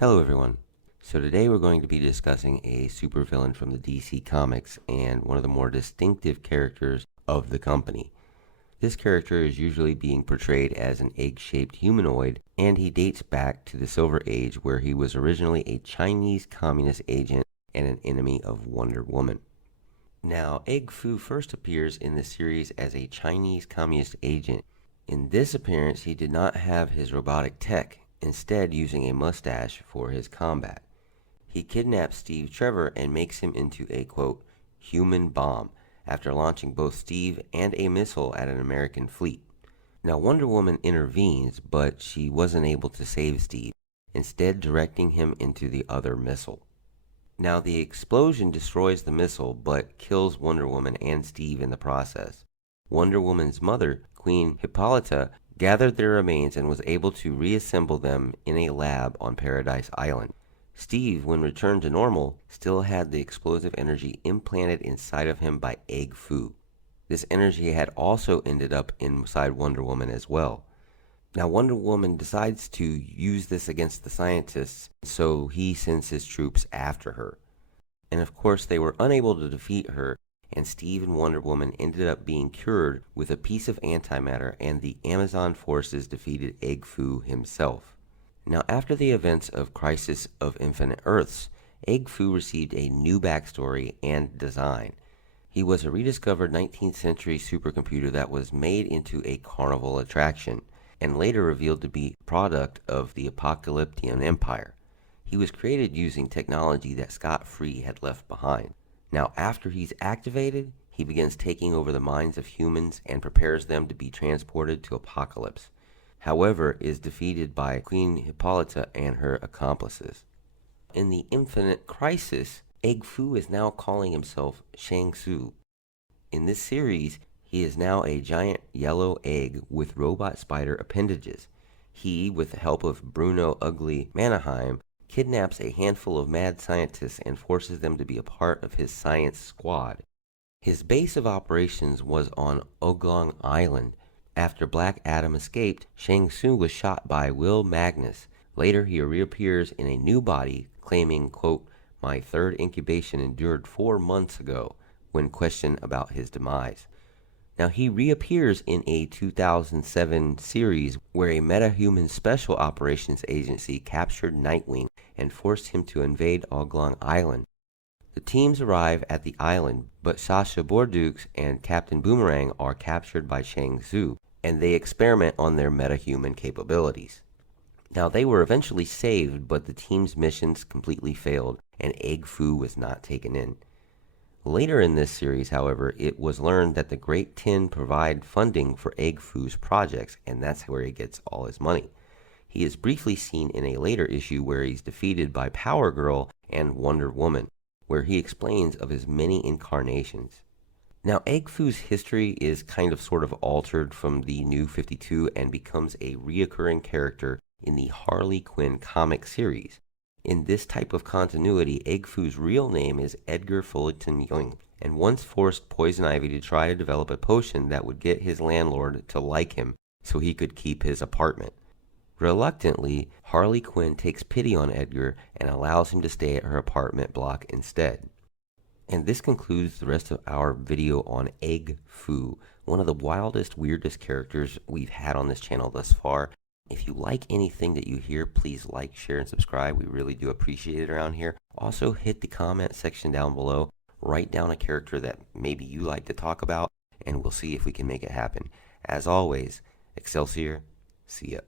Hello everyone. So today we're going to be discussing a supervillain from the DC Comics and one of the more distinctive characters of the company. This character is usually being portrayed as an egg-shaped humanoid, and he dates back to the Silver Age where he was originally a Chinese communist agent and an enemy of Wonder Woman. Now, Egg Fu first appears in the series as a Chinese communist agent. In this appearance, he did not have his robotic tech, instead using a mustache for his combat. He kidnaps Trevor and makes him into a, quote, human bomb after launching both Steve and a missile at an American fleet. Now Wonder Woman intervenes, but she wasn't able to save Steve, instead directing him into the other missile. Now the explosion destroys the missile, but kills Wonder Woman and Steve in the process. Wonder Woman's mother, Queen Hippolyta, gathered their remains and was able to reassemble them in a lab on Paradise Island. Steve, when returned to normal, still had the explosive energy implanted inside of him by Egg Fu. This energy had also ended up inside Wonder Woman as well. Now Wonder Woman decides to use this against the scientists, so he sends his troops after her. And of course they were unable to defeat her, and Steve and Wonder Woman ended up being cured with a piece of antimatter, and the Amazon forces defeated Egg Fu himself. Now after the events of Crisis of Infinite Earths, Egg Fu received a new backstory and design. He was a rediscovered 19th century supercomputer that was made into a carnival attraction, and later revealed to be a product of the Apocalyptian Empire. He was created using technology that Scott Free had left behind. Now after he's activated, he begins taking over the minds of humans and prepares them to be transported to Apocalypse. However, is defeated by Queen Hippolyta and her accomplices. In the Infinite Crisis, Egg Fu is now calling himself Shang Tzu. In this series, he is now a giant yellow egg with robot spider appendages. He, with the help of Bruno Ugly Mannheim, kidnaps a handful of mad scientists and forces them to be a part of his science squad. His base of operations was on Oblong Island. After Black Adam escaped, Shang Tzu was shot by Will Magnus. Later he reappears in a new body, claiming, quote, my third incubation endured 4 months ago, when questioned about his demise. Now he reappears in a 2007 series where a metahuman special operations agency captured Nightwing and forced him to invade Oblong Island. The teams arrive at the island, but Sasha Bordeaux and Captain Boomerang are captured by Shang Tzu, and they experiment on their metahuman capabilities. Now they were eventually saved, but the team's missions completely failed, and Egg Fu was not taken in. Later in this series, however, it was learned that the Great Ten provide funding for Egg Fu's projects, and that's where he gets all his money. He is briefly seen in a later issue where he's defeated by Power Girl and Wonder Woman, where he explains of his many incarnations. Now, Egg Fu's history is kind of sort of altered from the New 52 and becomes a reoccurring character in the Harley Quinn comic series. In this type of continuity, Egg Fu's real name is Edgar Fullerton Young, and once forced Poison Ivy to try to develop a potion that would get his landlord to like him so he could keep his apartment. Reluctantly, Harley Quinn takes pity on Edgar and allows him to stay at her apartment block instead. And this concludes the rest of our video on Egg Fu, one of the wildest, weirdest characters we've had on this channel thus far. If you like anything that you hear, please like, share, and subscribe. We really do appreciate it around here. Also, hit the comment section down below. Write down a character that maybe you like to talk about, and we'll see if we can make it happen. As always, Excelsior, see ya.